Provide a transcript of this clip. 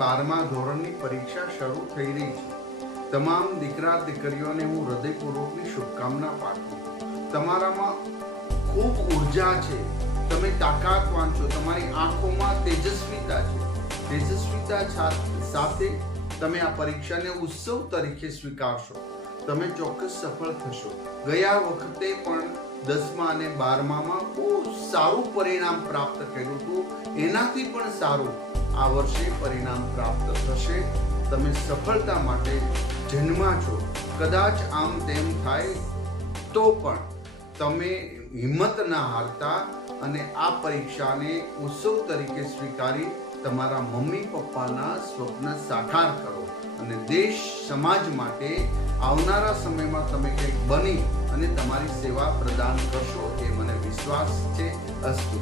12મા ધોરણની પરીક્ષા શરૂ થઈ રહી છે. તમામ દીકરા દીકરીઓને હું હૃદયપૂર્વકની શુભકામના પાઠવું. તમારામાં ખૂબ ઉર્જા છે, તમે તાકાતવાન છો, તમારી આંખોમાં તેજસ્વીતા છે. તેજસ્વીતા સાથે તમે આ પરીક્ષાને ઉત્સવ તરીકે સ્વીકારશો. તમે ચોક્કસ સફળ થશો. ગયા વખતે પણ 10મા અને 12મામાં ખૂબ સારું પરિણામ પ્રાપ્ત કર્યું હતું, એનાથી પણ સારું આ વર્ષે પરિણામ પ્રાપ્ત થશે. તમે સફળતા માટે જન્મા છો. કદાચ આમ તેમ થાય તો પણ તમે હિંમત ના હારતા અને આ પરીક્ષાને ઉત્સવ તરીકે સ્વીકારી તમારા મમ્મી પપ્પાના સ્વપ્ન સાકાર કરો અને દેશ સમાજ માટે આવનારા સમયમાં તમે કંઈક બની અને તમારી સેવા પ્રદાન કરશો, એ મને વિશ્વાસ છે. અસ્તુ.